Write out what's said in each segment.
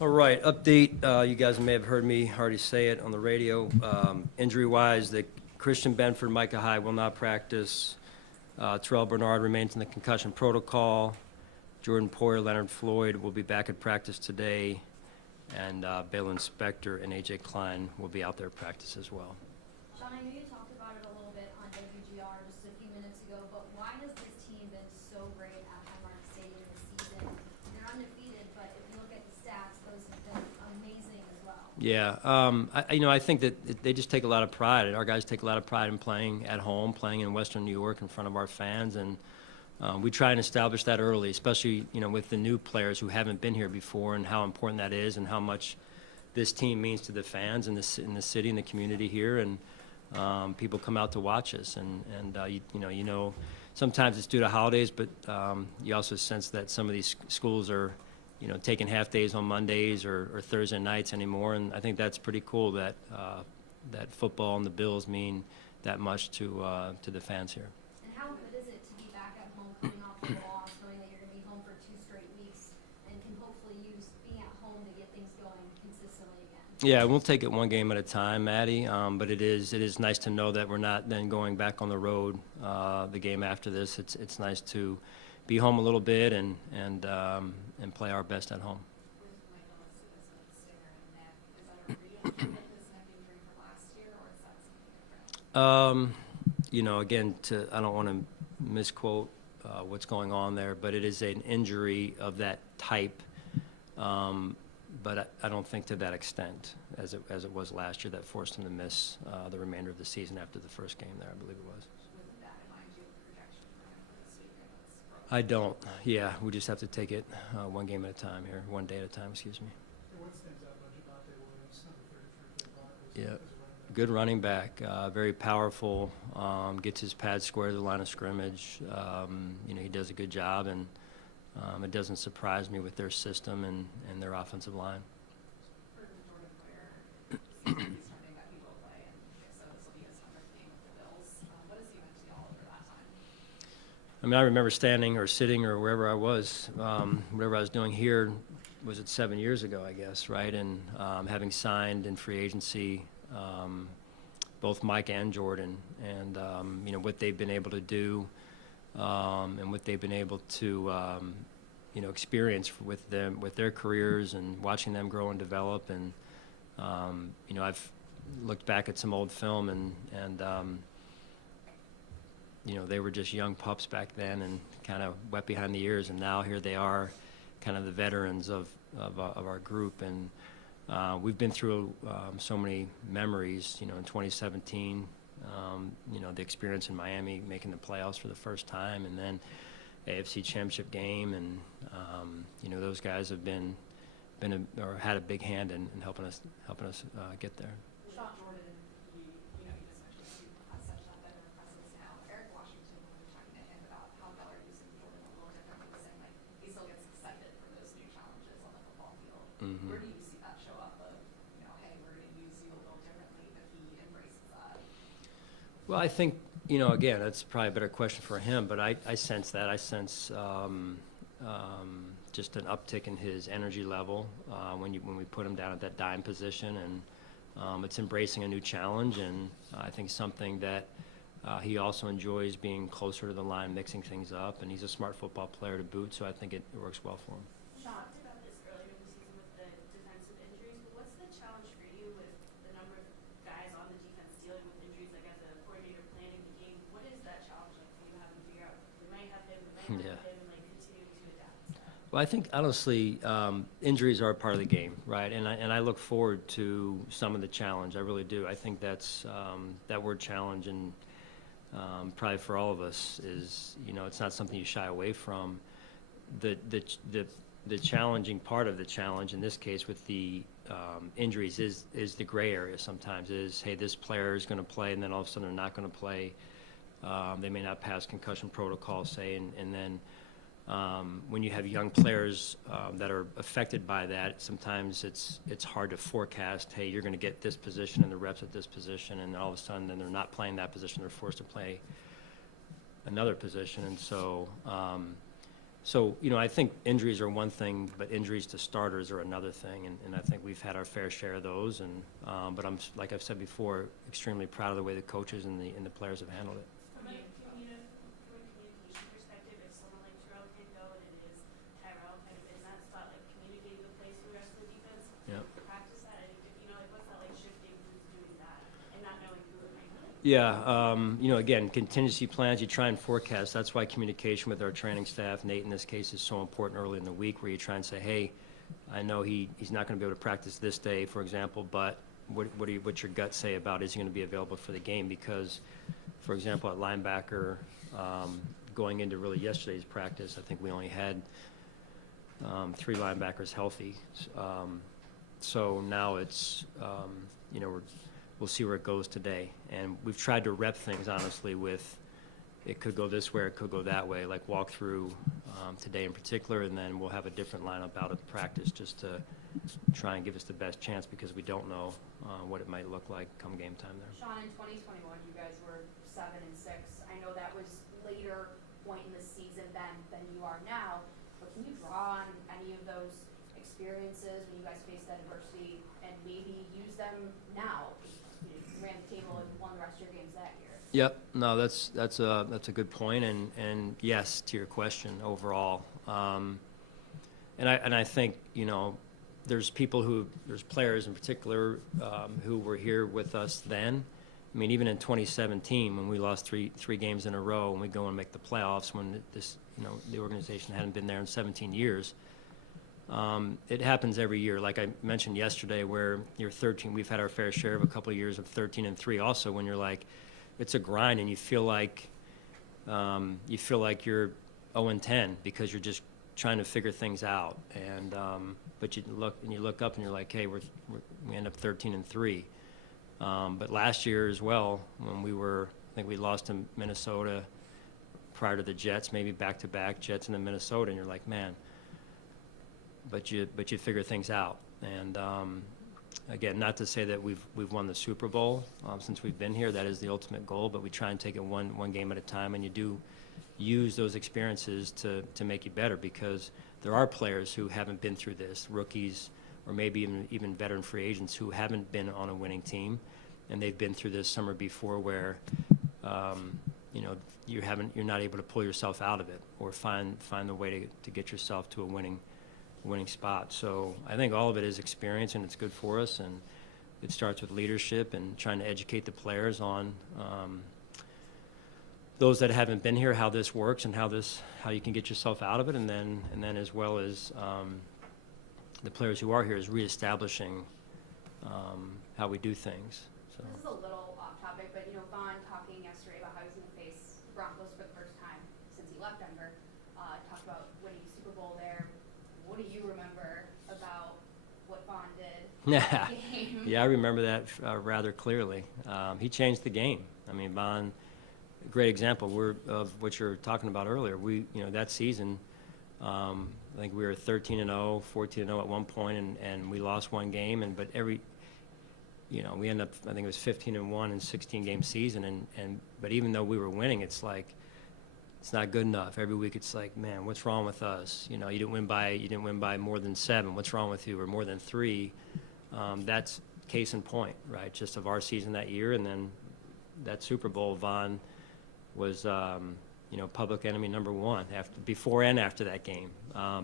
All right, update. You guys may have heard me already say it on the radio. Injury-wise, the Christian Benford, Micah Hyde will not practice. Terrell Bernard remains in the concussion protocol. Jordan Poyer, Leonard Floyd will be back at practice today. And Balin Spector and A.J. Klein will be out there at practice as well. Sean, I know you talked about it a little bit on WGR just a few minutes ago, but why has this team been so great at Highmark Stadium this season? They're undefeated, but if you look at the stats, those have been amazing as well. Yeah, I think that they just take a lot of pride. Our guys take a lot of pride in playing at home, playing in Western New York in front of our fans, and we try and establish that early, especially with the new players who haven't been here before, and how important that is, and how much this team means to the fans in the city and the community here, and people come out to watch us, and sometimes it's due to holidays, but you also sense that some of these schools are taking half days on Mondays or Thursday nights anymore, and I think that's pretty cool that that football and the Bills mean that much to the fans here. And how good is it to be back at home coming off the loss, knowing that you're going to be home for 2 straight weeks, and can hopefully use being at home to get things going consistently again? Yeah, we'll take it one game at a time, Maddie. But it is nice to know that we're not then going back on the road the game after this. It's nice to be home a little bit and play our best at home. Again, I don't want to misquote what's going on there, but it is an injury of that type. But I don't think to that extent as it was last year that forced him to miss the remainder of the season after the first game there, I believe it was. I don't. Yeah, we just have to take it one game at a time here, one day at a time, excuse me. Yeah, good running back, very powerful, gets his pads square to the line of scrimmage. He does a good job, and it doesn't surprise me with their system and their offensive line. I mean, I remember standing or sitting or wherever I was, whatever I was doing here, was it 7 years ago, I guess, right? And having signed in free agency both Mike and Jordan, and what they've been able to do, and what they've been able to experience with them, with their careers, and watching them grow and develop. And I've looked back at some old film, and they were just young pups back then and kind of wet behind the ears, and now here they are, kind of the veterans of our group. And we've been through so many memories, in 2017, the experience in Miami, making the playoffs for the first time, and then AFC Championship game, and those guys have been or had a big hand in helping us get there. Mm-hmm. Where do you see that show up of, hey, we're going to use you a little differently, but he embraces that? Well, I think, again, that's probably a better question for him, but I sense that. I sense just an uptick in his energy level when we put him down at that dime position, and it's embracing a new challenge, and I think something that he also enjoys, being closer to the line, mixing things up, and he's a smart football player to boot, so I think it works well for him. Sean, about this earlier in the season with the defensive injuries, but what's the challenge for you with the number of guys on the defense dealing with injuries, like as a coordinator planning the game? What is that challenge like for you to have to figure out? We might have him, we might not have him, and like continuing to adapt? Well, I think honestly, injuries are a part of the game, right? And I look forward to some of the challenge. I really do. I think that's that word challenge, and probably for all of us is, it's not something you shy away from. The challenging part of the challenge in this case with the injuries is the gray area sometimes, is, hey, this player is going to play, and then all of a sudden they're not going to play. They may not pass concussion protocol, say, and then when you have young players that are affected by that, sometimes it's hard to forecast, hey, you're going to get this position and the reps at this position, and all of a sudden then they're not playing that position, they're forced to play another position. And so So, I think injuries are one thing, but injuries to starters are another thing, and I think we've had our fair share of those. And but like I've said before, extremely proud of the way the coaches and the players have handled it. From a communication perspective, if someone like Terrell can go and it is Tyrell kind of in that spot, like communicating the plays to the rest of the defense, Yeah. practice that, and like what's that like shifting who's doing that and not knowing who it might be? Yeah, again, contingency plans, you try and forecast. That's why communication with our training staff, Nate in this case, is so important early in the week, where you try and say, hey, I know he's not going to be able to practice this day, for example, but what's your gut say about is he going to be available for the game? Because, for example, at linebacker, going into really yesterday's practice, I think we only had 3 linebackers healthy. So now it's, we'll see where it goes today. And we've tried to rep things, honestly, with it could go this way or it could go that way, like walk through today in particular, and then we'll have a different lineup out of practice just to try and give us the best chance, because we don't know what it might look like come game time there. Sean, in 2021, you guys were 7-6. I know that was later point in the season than you are now, but can you draw on any of those experiences when you guys faced that adversity and maybe use them now? You ran the table and won the rest of your games that year. Yep. No, that's a good point, and yes to your question overall. And I think there's players in particular who were here with us then. I mean, even in 2017 when we lost three games in a row and we go and make the playoffs, when the organization hadn't been there in 17 years. It happens every year, like I mentioned yesterday, where you're 13. We've had our fair share of a couple of years of 13-3 also, when you're like, it's a grind and you feel like you're 0-10 because you're just trying to figure things out. And but you look up and you're like, hey, we end up 13-3. But last year as well, when I think we lost to Minnesota prior to the Jets, maybe back-to-back Jets and then Minnesota, and you're like, man. But you figure things out. And again, not to say that we've won the Super Bowl since we've been here. That is the ultimate goal. But we try and take it one game at a time, and you do use those experiences to make you better, because there are players who haven't been through this, rookies or maybe even veteran free agents who haven't been on a winning team, and they've been through this summer before, where you're not able to pull yourself out of it or find the way to get yourself to a winning spot. So I think all of it is experience, and it's good for us, and it starts with leadership and trying to educate the players on those that haven't been here, how this works and how you can get yourself out of it, and then as well as the players who are here is reestablishing how we do things. So This is a little off topic, but Vaughn talking yesterday about how he's going to face the Broncos for the first time since he left Denver, talked about winning Super Bowl there. What do you remember about what Vaughn did in that game? Yeah, I remember that rather clearly. He changed the game. I mean, Vaughn, great example of what you're talking about earlier. We, that season, I think we were 13-0, 14-0 at one point, and we lost one game. But we ended up, I think it was 15-1 in 16-game season. But even though we were winning, it's like, it's not good enough. Every week it's like, man, what's wrong with us? You didn't win by more than 7. What's wrong with you? Or more than 3. That's case in point, right? Just of our season that year, and then that Super Bowl, Vaughn was, public enemy number 1 before and after that game,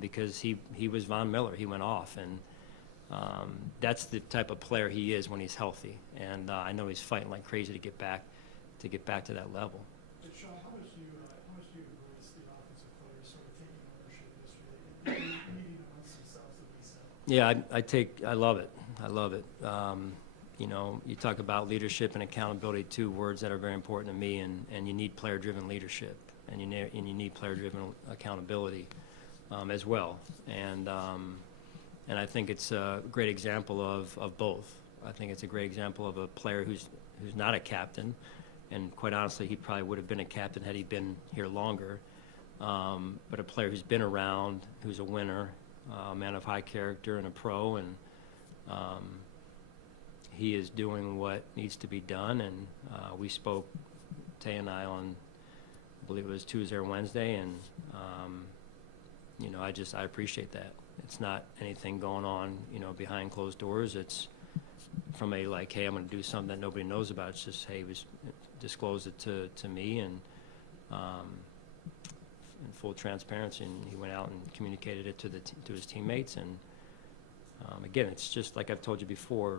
because he was Von Miller. He went off, and that's the type of player he is when he's healthy. And I know he's fighting like crazy to get back to that level. Sean, how much do you embrace the offensive players sort of taking ownership yesterday, needing amongst themselves to be set? Yeah, I love it. I love it. You talk about leadership and accountability, 2 words that are very important to me, and you need player-driven leadership, and you need player-driven accountability as well. And I think it's a great example of both. I think it's a great example of a player who's not a captain, and quite honestly, he probably would have been a captain had he been here longer. But a player who's been around, who's a winner, a man of high character and a pro, and he is doing what needs to be done. And we spoke, Tay and I, on, I believe it was Tuesday or Wednesday, and you know, I appreciate that. It's not anything going on, you know, behind closed doors. It's from a like, hey, I'm going to do something that nobody knows about. It's just, hey, disclosed it to me, and in full transparency, and he went out and communicated it to his teammates. And again, it's just like I've told you before.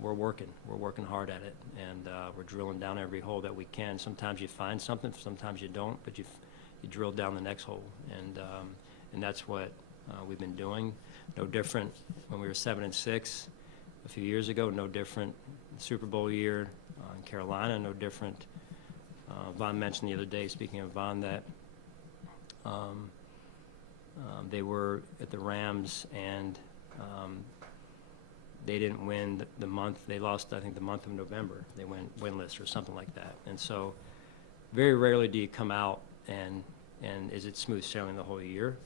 We're working hard at it, and we're drilling down every hole that we can. Sometimes you find something, sometimes you don't, but you drill down the next hole, and that's what we've been doing. No different when we were 7-6 a few years ago. No different Super Bowl year in Carolina. No different. Vaughn mentioned the other day, speaking of Vaughn, that they were at the Rams, and they didn't win the month. They lost, I think, the month of November. They went winless or something like that. And so very rarely do you come out and is it smooth sailing the whole year.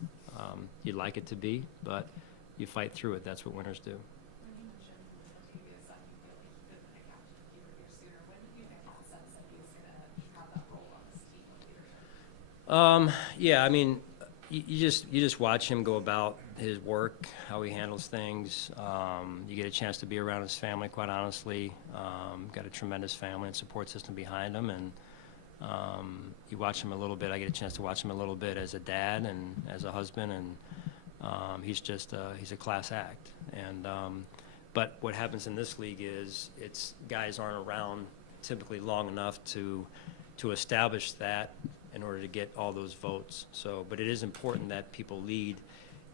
You'd like it to be, but you fight through it. That's what winners do. When you mentioned the TV is that you feel like you could have been a captain if you were here sooner, when did you make that sense that he was going to have that role on this team of leadership? Yeah, I mean, you just watch him go about his work, how he handles things. You get a chance to be around his family, quite honestly. Got a tremendous family and support system behind him, and you watch him a little bit. I get a chance to watch him a little bit as a dad and as a husband, and he's just he's a class act. And but what happens in this league is guys aren't around typically long enough to establish that in order to get all those votes. So, but it is important that people lead,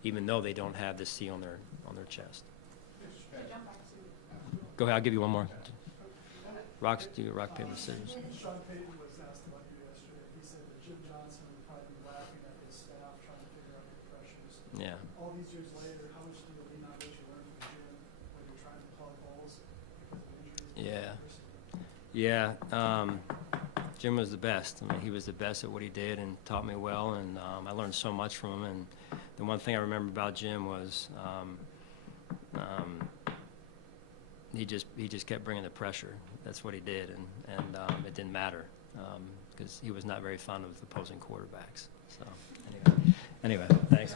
even though they don't have the C on their chest. To jump back to, Go ahead. I'll give you one more. Rock, paper, scissors. Sean Payton was asked about you yesterday. He said that Jim Johnson would probably be laughing at his staff trying to figure out your pressures. Yeah. All these years later, how much do you lean on what you learned from Jim when you're trying to plug holes because of injuries? Yeah. Jim was the best. I mean, he was the best at what he did and taught me well, and I learned so much from him. And the one thing I remember about Jim was he just kept bringing the pressure. That's what he did, and it didn't matter because he was not very fond of opposing quarterbacks. So anyway, thanks.